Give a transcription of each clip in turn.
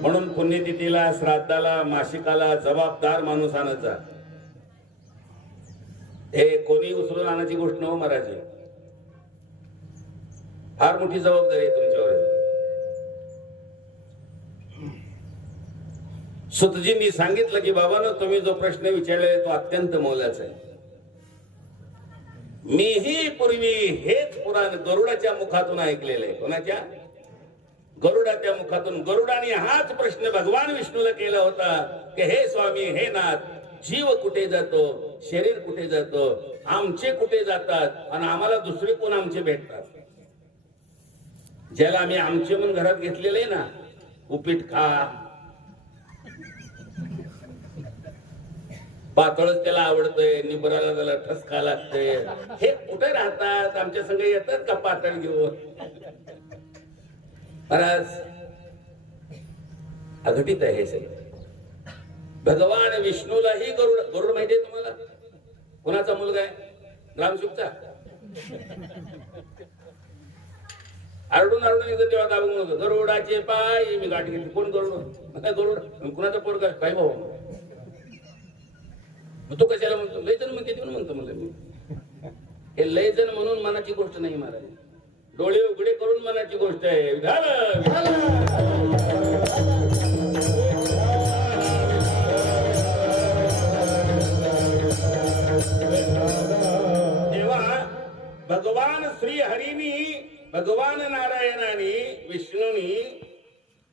म्हणून पुण्यतिथीला, श्राद्धाला, मासिकाला जबाबदार माणूस आणत जा. हे कोणी उचलून आणायची गोष्ट नव्ह महाराज, फार मोठी जबाबदारी आहे तुमच्यावर. सुतजींनी सांगितलं की बाबांनो, तुम्ही जो प्रश्न विचारलेला तो अत्यंत मोलाचा आहे. मीही पूर्वी हेच पुराण गरुडाच्या मुखातून ऐकलेलं आहे. कोणाच्या? गरुडाच्या मुखातून. गरुडाने हाच प्रश्न भगवान विष्णूला केला होता की हे स्वामी, हे नाथ, जीव कुठे जातो, शरीर कुठे जातो, आमचे कुठे जातात आणि आम्हाला दुसरे कोण आमचे भेटतात. ज्याला आम्ही आमचे म्हणून घरात घेतलेले ना, उपीट खा, पातळच त्याला आवडतंय, निबराला त्याला ठसका लागतंय, हे कुठे राहतात, आमच्या संग येतात का पातळ घेऊन? महाराज अघटित आहे हे सगळं. भगवान विष्णूलाही गरुड, गरुड माहितीये तुम्हाला कोणाचा मुलगा आहे? ग्रामसुखचा. आरडून आरडून एकदा तेव्हा दाबून होतो, गरुडाचे पाय मी गाठी घेतली. कोण गरुड? गरुड कुणाचा पोरगा? काय भाऊ? तो कशाला म्हणतो? लयजन म्हणते म्हणून म्हणतो मला मी. हे लयजन म्हणून मनाची गोष्ट नाही महाराज, डोळे उघडे करून मनाची गोष्ट आहे. तेव्हा भगवान श्री हरीनी, भगवान नारायणाने, विष्णूनी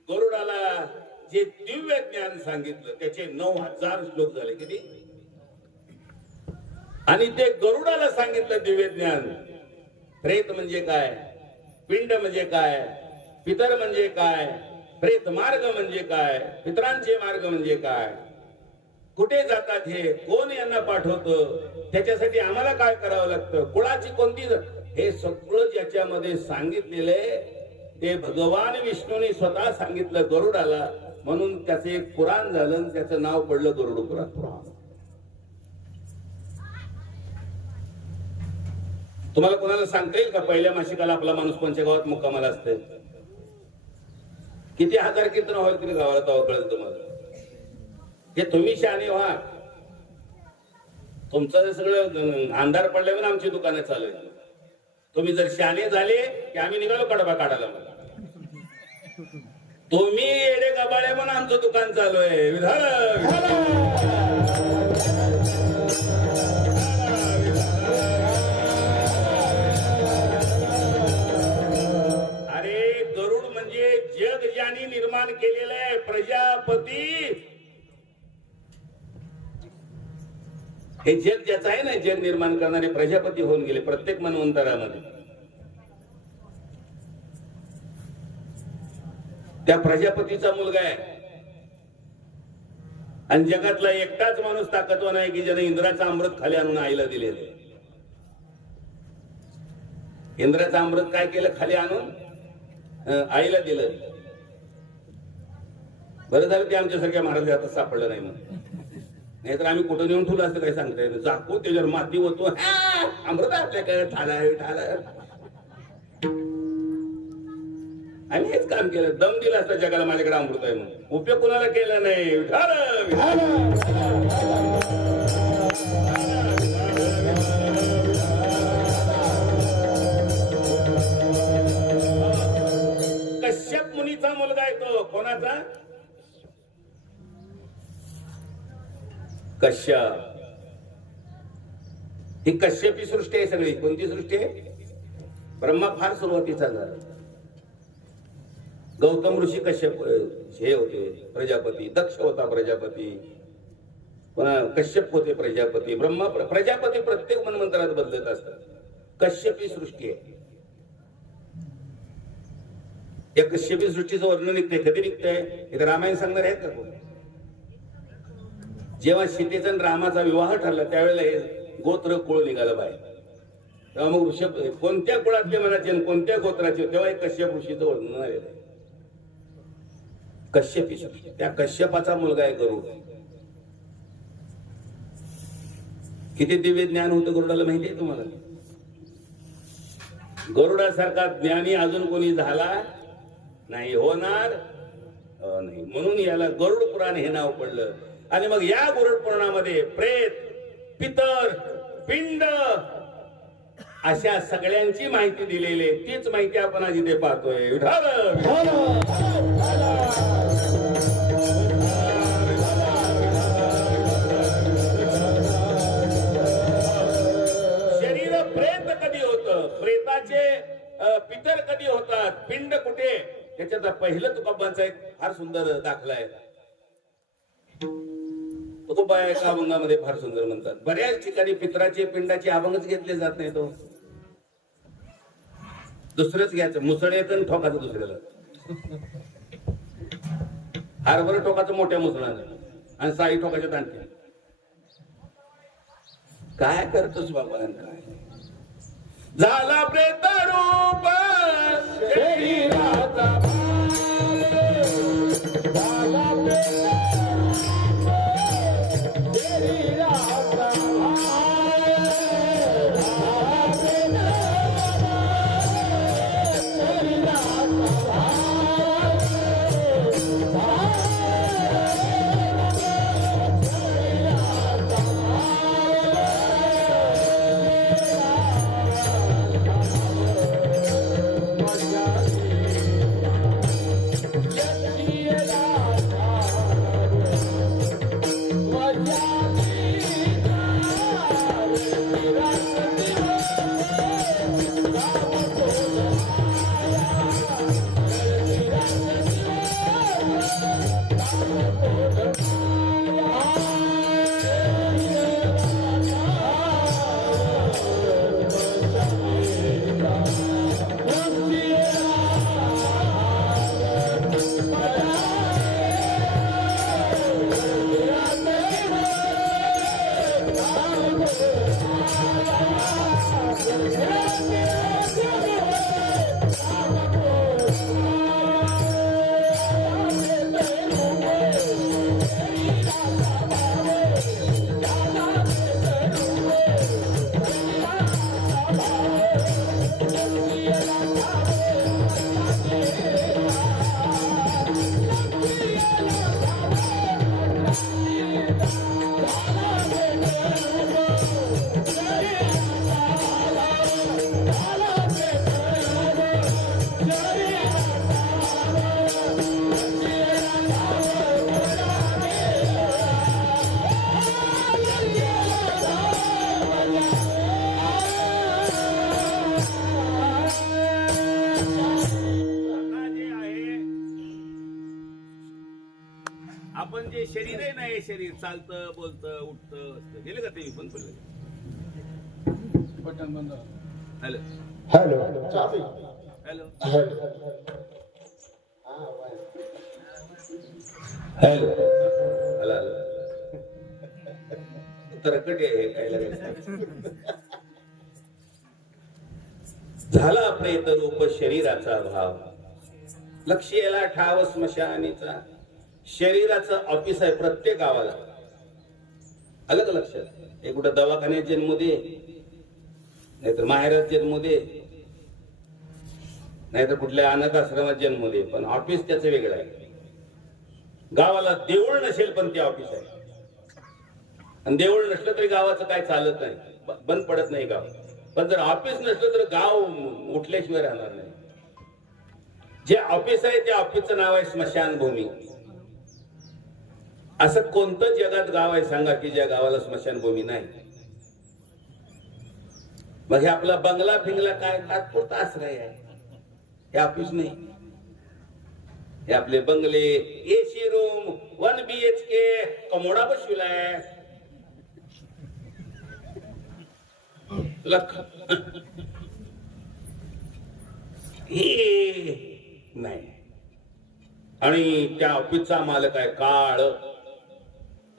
गरुडाला जे दिव्य ज्ञान सांगितलं त्याचे 9000 श्लोक झाले. किती? आणि ते गरुडाला सांगितलं दिव्य ज्ञान. प्रेत म्हणजे काय, पिंड म्हणजे काय, पितर म्हणजे काय, प्रेत मार्ग म्हणजे काय, पितरांचे मार्ग म्हणजे काय, कुठे जातात हे, कोण यांना पाठवतं, त्याच्यासाठी आम्हाला काय करावं लागतं, कुळाची कोणती, हे सगळं ज्याच्यामध्ये सांगितलेले ते भगवान विष्णूने स्वतः सांगितलं गरुडाला. म्हणून त्याचं एक पुराण झालं, त्याचं नाव पडलं गरुड पुराण. तुम्हाला कोणाला सांगता येईल का पहिल्या मासिकाला आपला माणूस कोणत्या गावात मुक्कामाला असते? किती हजार कीर्तन व्हाल तुम्ही गावाला, तेव्हा कळेल तुम्हाला. हे तुम्ही शहाणे व्हा. तुमचं सगळं अंधार पडल्यावर आमची दुकानं चालू आहे. तुम्ही जर शहाणे झाले की आम्ही निघालो कडबा काढायला. तुम्ही येडे गबाळे म्हणून आमचं दुकान चालू आहे. ज्यांनी निर्माण केलेलं आहे प्रजापती. हे जग ज्याचं आहे ना, जग निर्माण करणारे प्रजापती होऊन गेले प्रत्येक मन्वंतरामध्ये. त्या प्रजापतीचा मुलगा आहे. आणि जगातला एकटाच माणूस ताकदवान आहे की ज्याने इंद्राचं अमृत खाली आणून आईला दिलेलं. इंद्राचं अमृत काय केलं? खाली आणून आईला दिलं. बरं झालं ते आमच्यासारख्या महाराज आता सापडलं नाही म्हणून, नाहीतर आम्ही कुठं नेऊन ठेवलं असतं काय सांगता येईल. जाको त्याच्यावर माती होतो, अमृत आपल्याकडे ठाला ठाला. आम्ही हेच काम केलं, दम दिला असता जगाला माझ्याकडे अमृत आहे म्हणून. उपयोग कुणाला केला नाही. कश्यप मुनीचा मुलगा आहे तो. कोणाचा? कश्यप. ही कश्यपी सृष्टी आहे सगळी. कोणती सृष्टी आहे? ब्रह्मा फार सुरुवातीचा झाला. गौतम ऋषी कश्यप हे होते प्रजापती. दक्ष होता प्रजापती, कश्यप होते प्रजापती. ब्रह्मा प्रजापती प्रत्येक मन्वंतरात बदलत असतात. कश्यपी सृष्टी आहे. या कश्यपी सृष्टीचं वर्णन निघतंय. कधी निघतंय? एक रामायण सांगणार आहेत का कोण? जेव्हा सीतेचा आणि रामाचा विवाह ठरला त्यावेळेला हे गोत्र कुळ निघालं बाहेर. तेव्हा मग ऋषभ कोणत्या कुळातले म्हणायचे, कोणत्या गोत्राचे, तेव्हा एक कश्यप ऋषीचं वर्णन आहे. कश्यपी सृष्टी. त्या कश्यपाचा मुलगा आहे गरुड. किती दिव्य ज्ञान होतं गरुडाला माहिती आहे तुम्हाला? गरुडासारखा ज्ञानी अजून कोणी झाला नाही, होणार अनुभव नाही, म्हणून याला गरुड पुराण हे नाव पडलं. आणि मग या गरुड पुराणामध्ये प्रेत, पितर, पिंड अशा सगळ्यांची माहिती दिलेली आहे. तीच माहिती आपण आज इथे पाहतोय. शरीर प्रेत कधी होतं, प्रेताचे पितर कधी होतात, पिंड कुठे, त्याच्यात पहिलं तुकोबांचा एक फार सुंदर दाखला आहे. तुकोबा एका अभंगामध्ये फार सुंदर म्हणतात, बऱ्याच ठिकाणी पितराचे पिंडाचे अभंगच घेतले जात नाही. तो दुसरंच घ्यायचं, मुसळ येतं ठोकाचं दुसऱ्याला, हरभर ठोकाचं मोठ्या मुसळानं आणि साई ठोकाच्या दांडक्या. काय करतोस बाबा, काय झाला प्रेत रूप शरीराचा आपण जे शरीर आहे ना, हे शरीर चालतं, बोलतं, उठतं, गेले का ते पण पडलं. Hello hello hello hello hello तरकट आहे काय लागायचं. झाला प्रेत रूप शरीराचा भाव, लक्ष याला ठाव स्मशानीचा. शरीराचं ऑफिस आहे प्रत्येक गावाला, अलग लक्षात. हे कुठं दवाखान्यात जन्म दे, नाहीतर माहेरात जन्म दे, नाहीतर कुठल्या अनाथ आश्रमात जन्म दे, पण ऑफिस त्याचं वेगळं आहे. गावाला देऊळ नसेल पण ते ऑफिस आहे, आणि देऊळ नसलं तरी गावाचं काय चालत नाही, बंद पडत नाही गाव. पण जर ऑफिस नसलं तर गाव उठल्याशिवाय राहणार नाही. जे ऑफिस आहे त्या ऑफिसचं नाव आहे स्मशानभूमी. असं कोणतं जगात गाव आहे सांगा की ज्या गावाला स्मशानभूमी नाही. मग हे आपला बंगला फिंगला काय तात्पुरता आश्रय आहे, हे ऑफिस नाही. हे आपले बंगले, एसी रूम, 1 BHK, कमोडा बसविलाय, हे नाही. आणि त्या ऑफिसचा मालक आहे काळ.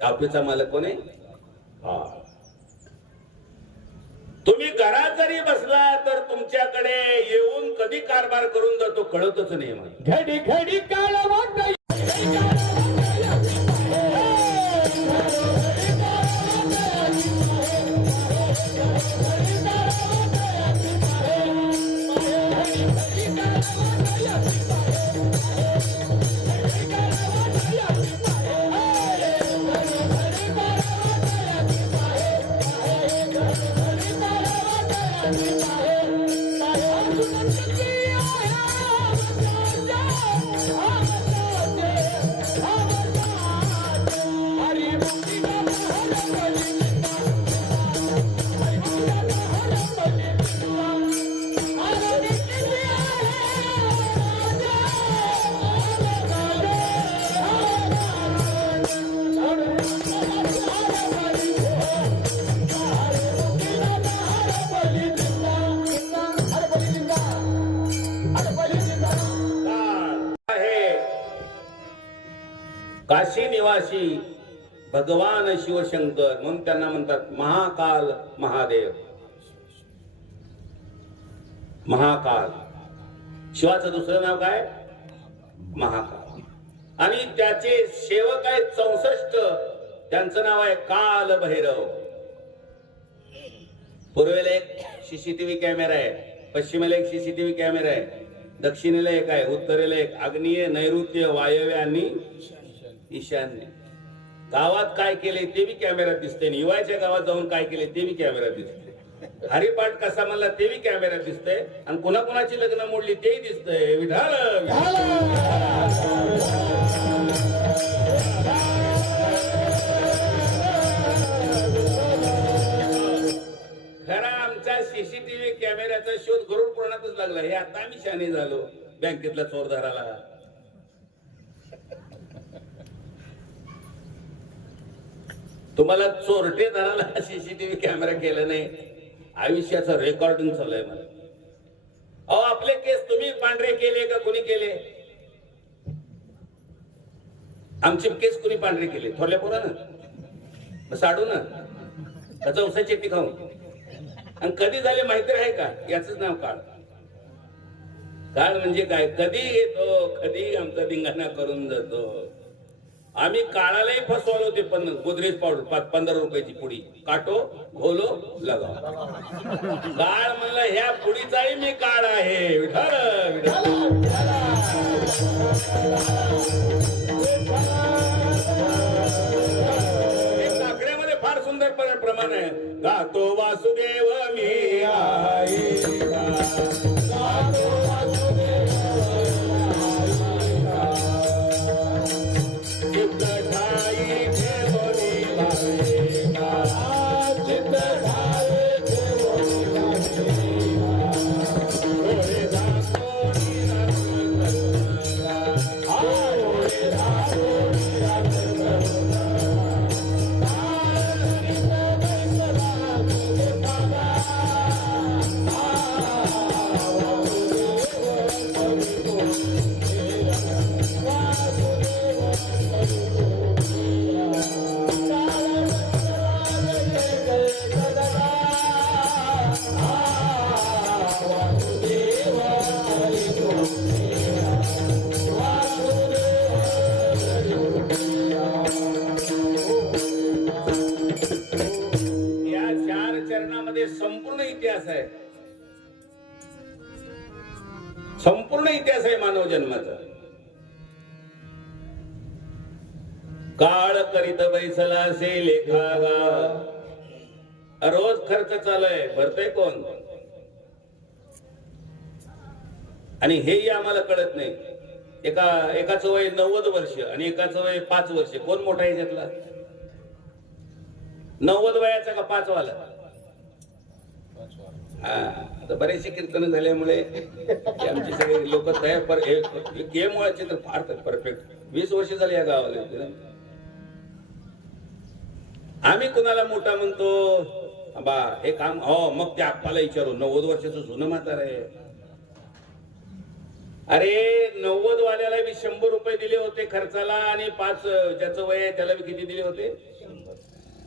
ऑफिसचा मालक कोण आहे? तुम्ही घरात जरी बसला तर तुमच्याकडे येऊन कधी कारभार करून जातो कळतच नाही. घडी घडी काळ वाट काशी निवासी भगवान शिवशंकर म्हणून त्यांना म्हणतात महाकाल महादेव. महाकाल शिवाचं दुसरं नाव काय? महाकाल. आणि त्याचे सेवक आहेत 64. त्यांचं नाव आहे काल भैरव. पूर्वेला एक सीसीटीव्ही कॅमेरा आहे, पश्चिमेला एक सीसीटीव्ही कॅमेरा आहे, दक्षिणेला एक आहे, उत्तरेला एक, आग्नेय, नैऋत्य, वायव्य आणि ईशान्य. गावात काय केले ते बी कॅमेऱ्यात दिसते, युवाच्या गावात जाऊन काय केले ते बी कॅमेऱ्यात दिसते, हरिपाठ कसा म्हणला ते बी कॅमेऱ्यात दिसतंय, आणि कुणाकुणाची लग्न मोडली तेही दिसतंय. विठाल खरा आमचा सीसीटीव्ही कॅमेऱ्याचा शोध गरुड पुराणातच लागला. हे आता आम्ही शाने झालो बँकेतला चोर धराला. तुम्हाला चोरटे धराला सीसीटीव्ही कॅमेरा केला नाही. आयुष्याचं रेकॉर्डिंग चालू आहे मला. अहो आपले केस तुम्ही पांढरे केले का कोणी केले? आमचे केस कोणी पांढरे केले? थोरल्या पोरानं साडू ना त्याचा उसा चेटी खाऊन. आणि कधी झाले माहिती आहे का? याच नाव काळ. काळ म्हणजे काय? कधी येतो कधी आमचा धिंगाणा करून जातो. आम्ही काळालाही फसवलो होते. पण गोदरेज पावडर 15 रुपयाची पुडी, काटो घोलो लगाव. काळ म्हणला ह्या पुडीचाही मी काळ आहे. विठाल साखरेमध्ये फार सुंदर प्रमाण आहे. गातो वासुदेव मी आई संपूर्ण इतिहास आहे. संपूर्ण इतिहास आहे मानव जन्माचा. काळ करीत बैसला से लेखागा. रोज खर्च चालू आहे, भरतय कोण? आणि हेही आम्हाला कळत नाही. एकाचं वय 90 वर्ष आणि एकाचं वय 5 वर्ष. कोण मोठा आहे याच्यातला? 90 वयाचा का 5 वाला? आता बरेचसे कीर्तन झाल्यामुळे आमचे सगळे लोक तयार. मुळाचे तर फार परफेक्ट. 20 वर्ष झाले या गावाला. आम्ही कुणाला मोठा म्हणतो बा हे काम. हो मग ते आप्पाला विचारू, 90 वर्षाचं जुनं म्हातार आहे. अरे 90 वाल्याला मी 100 रुपये दिले होते खर्चाला, आणि 5 ज्याचं वय आहे त्याला मी किती दिले होते?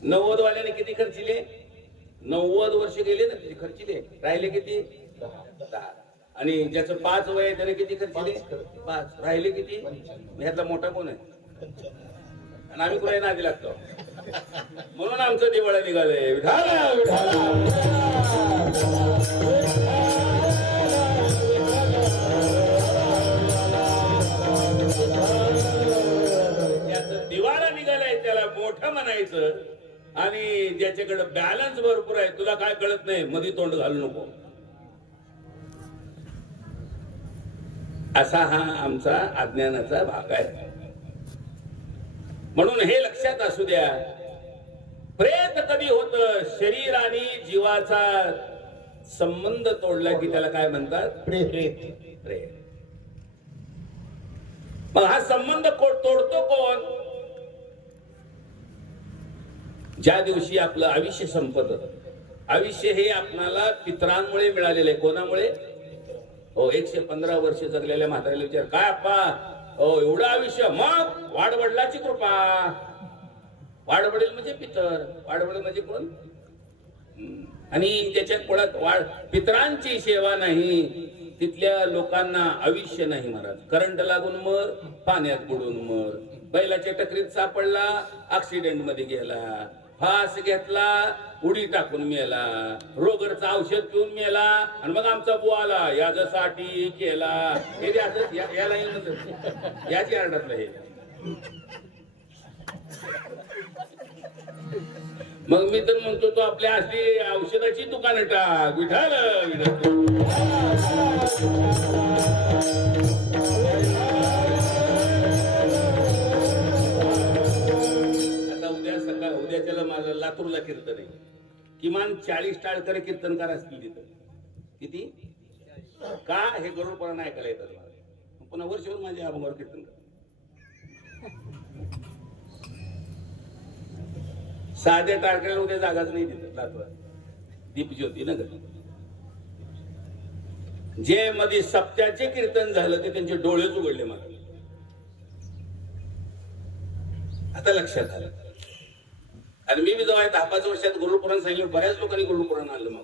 90 वाल्याने किती खर्चिले? 90 वर्ष गेले ना ते खर्चिले. राहिले किती? 10. आणि ज्याचं 5 वय आहे त्याने किती खर्चिले? 5. राहिले किती? ह्यातला मोठा कोण आहे? आणि आम्ही कुठे नादी लागतो. म्हणून आमचं दिवाळी निघालंय. त्याचं दिवाळा निघालाय त्याला मोठं म्हणायचं. आणि ज्याच्याकडे बॅलन्स भरपूर आहे, तुला काय कळत नाही, मध्ये तोंड घालू नको, असा हा आमचा अज्ञानाचा भाग आहे. म्हणून हे लक्षात असू द्या. प्रेत कधी होत? शरीर आणि जीवाचा संबंध तोडला की त्याला काय म्हणतात? प्रेत. प्रेत. मग हा संबंध तोडतो कोण? ज्या दिवशी आपलं आयुष्य संपत. आयुष्य हे आपल्याला पितरांमुळे मिळालेलं आहे. कोणामुळे? हो, 115 वर्ष जगलेल्या म्हाताऱ्याला विचार, काय अप्पा हो एवढं आयुष्य, मग वाडवडिलाची कृपा. वाडवडील म्हणजे पितर, वाडवडील म्हणजे कोण? आणि त्याच्यात कोणात पितरांची सेवा नाही, तिथल्या लोकांना आयुष्य नाही महाराज. करंट लागून मर, पाण्यात बुडून मर, बैलाच्या टकरीत सापडला, ऍक्सिडेंट मध्ये गेला, फास घेतला, उडी टाकून मेला, रोगरचं औषध पिऊन मेला, आणि मग आमचा बुवाला याच्यासाठी केला. हे याला याची आरडातलं हे. मग मी तर म्हणतो तो आपल्या असली औषधाची दुकानं टाक. विठाल आता उद्याच्याला माझं लातूरला कीर्तन आहे. किमान 40 टाळकर कीर्तनकार असतील तिथं. किती? का? हे गरुड पुराण ऐकायला येतात मला. पुन्हा वर्षभर माझ्या अभंगावर कीर्तन कर. साध्या टाळकऱ्याला उद्या जागाच नाही तिथं लातूर. दीपज्योती नगर जे मध्ये सप्त्याचे कीर्तन झालं ते त्यांचे डोळेच उघडले मला. आता लक्षात आलं. आणि मी जेव्हा 10-5 वर्षात गुरुपुराण सांगितलं, बऱ्याच लोकांनी गुरुपुराण आणलं. मग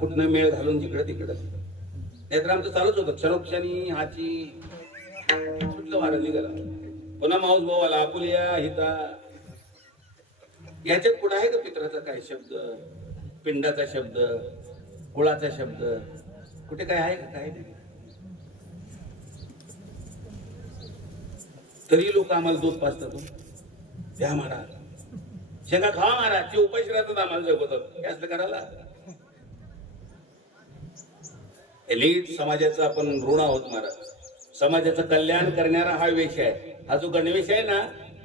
कुठनं मेळ घालून जिकडं तिकडं. नाहीतर आमचं चालूच होतं क्षणोक्षणी हाची कुठलं वारं निघाला. पुन्हा माऊस भाऊ आला, आपुलिया हिता. याच्यात कुठं आहे का पित्राचा काय शब्द, पिंडाचा शब्द, कुळाचा शब्द? कुठे काय आहे का? काय नाही. तरी लोक आम्हाला दूध पाजतात. द्या महाराज, शेंगा खावा महाराज, ते उपाशी राहतात, आम्हाला जगवतात. असं करायला एलिट समाजाचा आपण ऋण आहोत महाराज. समाजाचं कल्याण करणारा हा वेश आहे. हा जो गणवेश आहे ना,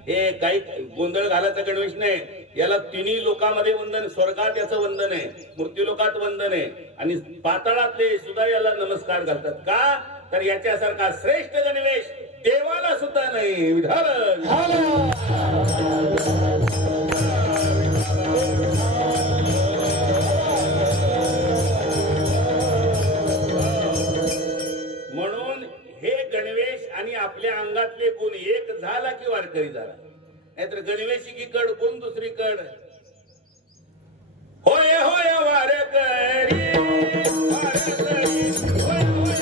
हे काही गोंधळ घालायचा गणवेश नाही. याला तिन्ही लोकांमध्ये वंदन, स्वर्गात याचं वंदन आहे, मृत्यूलोकात वंदन आहे, आणि पाताळातले सुद्धा याला नमस्कार घालतात. का? तर याच्यासारखा श्रेष्ठ गणवेश देवाला सुद्धा नाही. म्हणून हे गणवेश आणि आपल्या अंगातले गुण एक झाला की वारकरी झाला. नाहीतर गणवेश एकीकड, गुण दुसरीकड. होय होय वारकरी, वारकरी, होय होय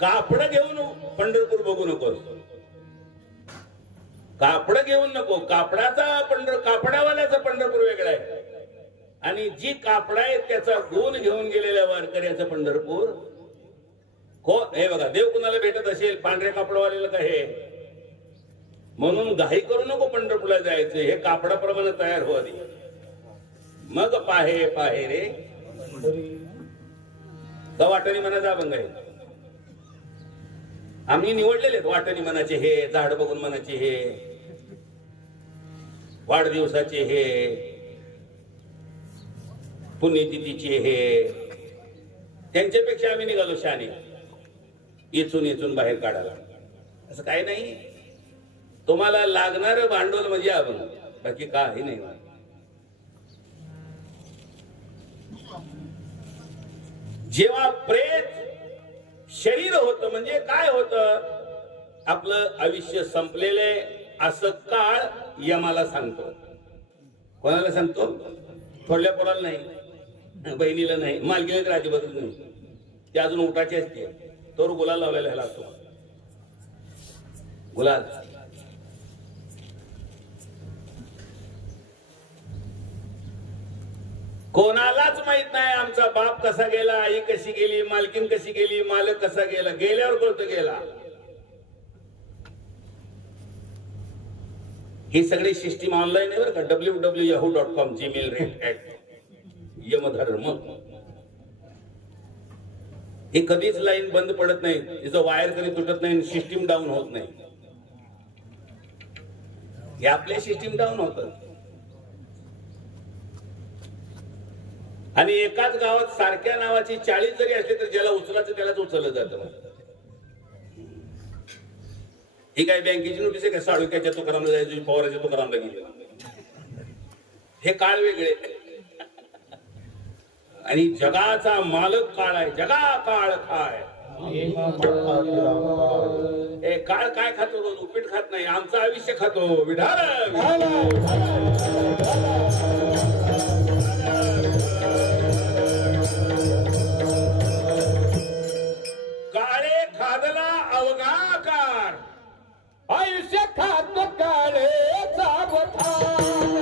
कापड घेऊन पंढरपूर बघू नको. कापड घेऊन नको. कापडावाल्याचा पंढरपूर वेगळा आहे, आणि जी कापड आहे त्याचा गुण घेऊन गेलेल्या वारकऱ्याचं पंढरपूर. हे बघा, देव कुणाला भेटत असेल पांढऱ्या कापडवाल्याला का हे. म्हणून घाई करू नको पंढरपूरला जायचं. हे कापडाप्रमाणे तयार हो आधी, मग पाहे पाहे रे का वाटणी मनाचा अभंग आहे. आम्ही निवडलेले वाटणी मनाचे हे, झाड बघून मनाचे हे, वाढदिवसाचे हे, पुण्यतिथीचे हे. त्यांच्यापेक्षा आम्ही निघालो शाने, इचून बाहेर काढायला. असं काही नाही. तुम्हाला लागणार भांडवल म्हणजे अभंग, बाकी काही नाही. जेव्हा प्रेत शरीर होतं म्हणजे काय होतं, आपलं आयुष्य संपलेले असं काळ यमाला सांगतो. कोणाला सांगतो? थोडल्या पोराला नाही, बहिणीला नाही, मालकीला तर अजिबातच नाही. ते अजून उठाचे असते. तोर गुलाल लावलेला ह्याला असतो. गुलाल कोणालाच माहित नाही आमचा बाप कसा गेला, आई कशी गेली, मालकीन कशी गेली, मालक कसा गेला. गेल्यावर कळतं गेला. ही सगळी सिस्टीम ऑनलाईन आहे बरं का. www.yahoo.com gmail@ Yamadharma. हे कधीच लाईन बंद पडत नाही, तिचं वायर कधी तुटत नाही, सिस्टीम डाऊन होत नाही. हे आपले सिस्टीम डाऊन होत. आणि एकाच गावात सारख्या नावाची 40 जरी असले तर ज्याला उचलायचं त्यालाच उचललं जातं. ही काय बँकेची नोटीस आहे का? साळुक्याच्या तुकारामला जायची, पवाराच्या तुकारामला गेली. हे काळ वेगळे. आणि जगाचा मालक काळ आहे. जगा काळ काय हे काळ काय खातो? रोज उपीट खात नाही, आमचं आयुष्य खातो. विढाल काळे खादला अवघा काळ, आयुष्य खात काळे सावधान.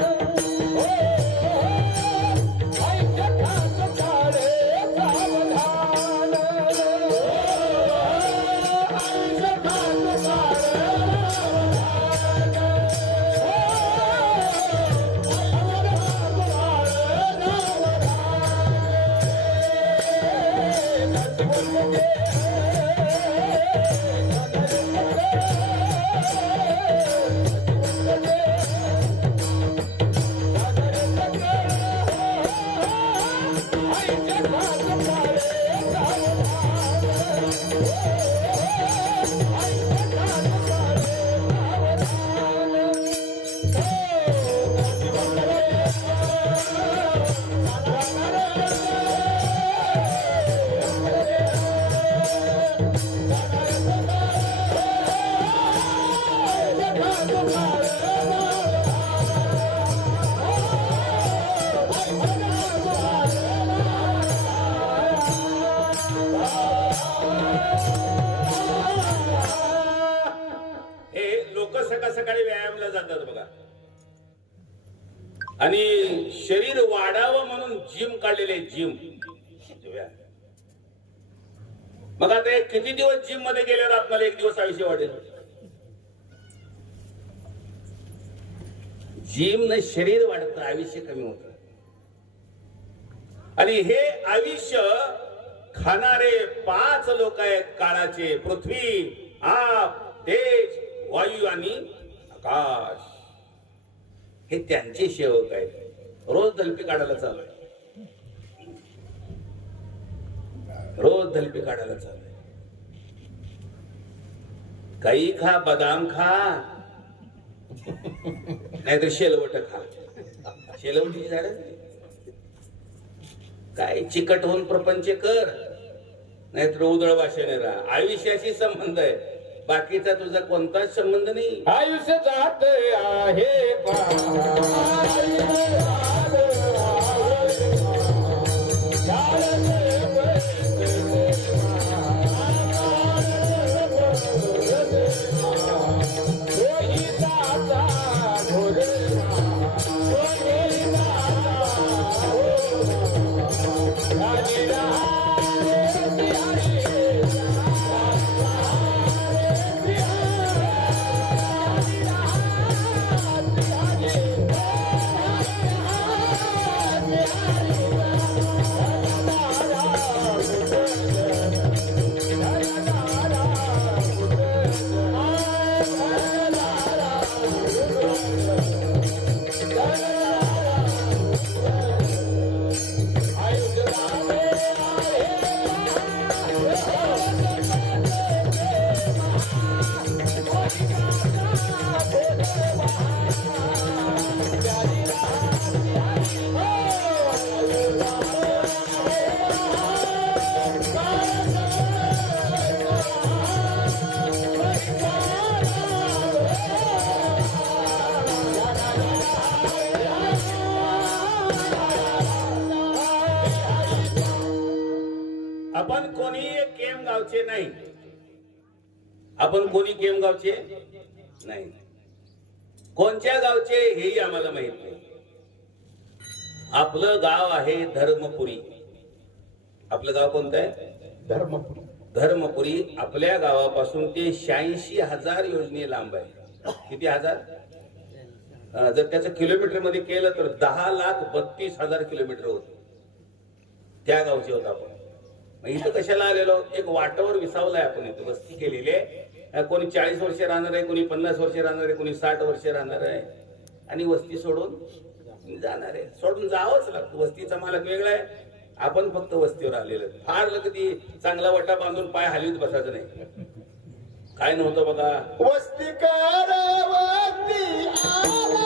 आयुष्य खात काळे सावधान. आयुष्य खात सकाळी व्यायामला जातात बघा. आणि शरीर वाढावं म्हणून जिम काढलेले. जिम मग आता किती दिवस जिम मध्ये गेल्यावर आपल्याला एक दिवस आयुष्य वाढेल? जिम न शरीर वाढतं, आयुष्य कमी होतं. आणि हे आयुष्य खाणारे 5 लोक आहेत काळाचे. पृथ्वी, आप, तेज, वायू आणि आकाश. हे त्यांचे सेवक आहेत. रोज दलपी काढायला चालू आहे. रोज दलपी काढायला चालू आहे. काही खा, बदाम खा, नाहीतर शेलवट खा. शेलवटीची झाड काय चिकट होऊन प्रपंच कर, नाहीतर उदळ वाशाने राहा. आयुष्याशी संबंध आहे, बाकीचा तुझा कोणताच संबंध नाही. आयुष्य जात आहे गावचे नाही, आपण कोणी केम गावचे नाही, कोणत्या गावचे हेही आम्हाला माहित नाही. आपलं गाव आहे धर्मपुरी. आपलं गाव कोणतं आहे? धर्मपुरी. धर्मपुरी. आपल्या गावापासून ते 86,000 योजने लांब आहे. किती हजार? जर त्याचं किलोमीटर मध्ये केलं तर 10,32,000 किलोमीटर होत. त्या गावचे होत आपण. मग इथं कशाला आलेलो? एक वाटावर विसावलाय आपण, इथं वस्ती केलेली आहे. कोणी 40 वर्ष राहणार आहे, कोणी 50 वर्ष राहणार आहे, कोणी 60 वर्ष राहणार आहे, आणि वस्ती सोडून जाणार आहे. सोडून जावंच लागतं. वस्तीचा मालक वेगळा आहे, आपण फक्त वस्तीवर आलेलो. फार कधी चांगला वटा बांधून पाय हलवीत बसायचं नाही. काय नव्हतं बघा. वस्ती करावती आला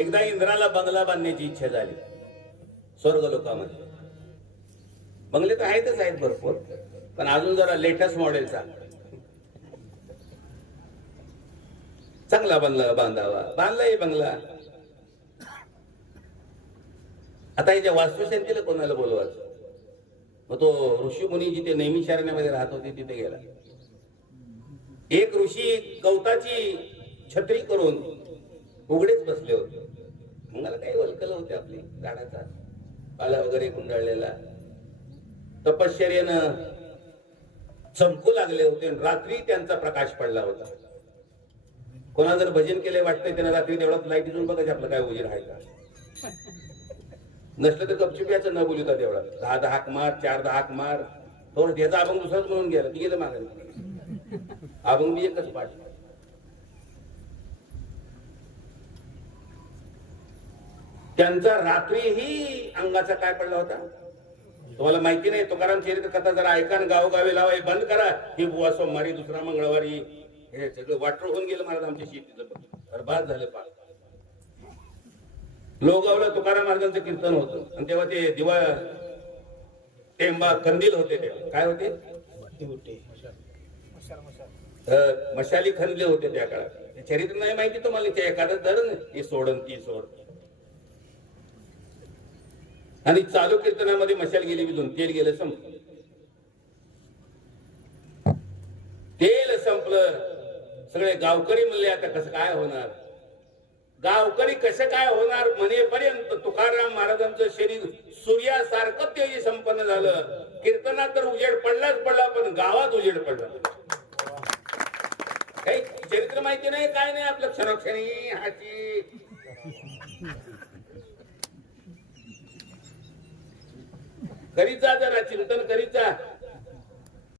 एकदा इंद्राला बंगला बांधण्याची इच्छा झाली स्वर्ग लोकांमध्ये. बंगले तर आहेतच आहेत भरपूर, पण अजून जरा लेटेस्ट मॉडेलचा चांगला बंगला बांधावा. बांधलाही बंगला. आता याच्या वास्तुशांतीला कोणाला बोलवायचं? मग तो ऋषी मुनी जिथे नेहमी शरण्यामध्ये राहत होते तिथे गेला. एक ऋषी गवताची छत्री करून उघडेच बसले होते. मला काही वलकल होते आपली, झाडाचा पाला वगैरे गुंडाळलेला. तपश्चर्यानं चमकू लागले होते. रात्री त्यांचा प्रकाश पडला होता. कोणा जर भजन केले वाटतंय त्यांना रात्री तेवढाच लाईट इथून बघायचे आपलं काय उजीर आहे का. नसलं तर गपचुप्याचं न बोलता तेवढा 10 हाक मार, 4 हाक मार. थोडं त्याचा अभंग दुसराच म्हणून गेला. ती गेलं मागे अभंग मी एकच पाठ. त्यांचा रात्रीही अंगाचा काय पडला होता तुम्हाला माहिती नाही. तुकाराम चरित्र कथा जरा ऐका, गावोगावी लावा. बंद करा ही बुवा सोमवारी, दुसरा मंगळवारी, हे सगळं वाटळ होऊन गेलं महाराज आमच्या शेतीचं. बरबाद झालं पार. लोगावला तुकाराम महाराजांचं कीर्तन होतं, आणि तेव्हा ते दिवा टेंबा कंदील होते. तेव्हा काय होते? मशाली खंदले होते त्या काळात. चरित्र नाही माहिती तुम्हाला? ते एखादं धरण ती सोडन ती सोड. आणि चालू कीर्तनामध्ये मशाल गेली विजून, तेल गेलं संपलं. तेल संपलं. सगळे गावकरी म्हणले आता कसं काय होणार? गावकरी कसं काय होणार म्हणेपर्यंत तुकाराम महाराजांचं शरीर सूर्यासारखं तेजी संपन्न झालं. कीर्तनात तर उजेड पडलाच पडला, पण गावात उजेड पडला. काही चरित्र माहिती नाही, काय नाही. आपलं क्षणोक्षणी हाची करीत जा, जरा चिंतन करीत जा.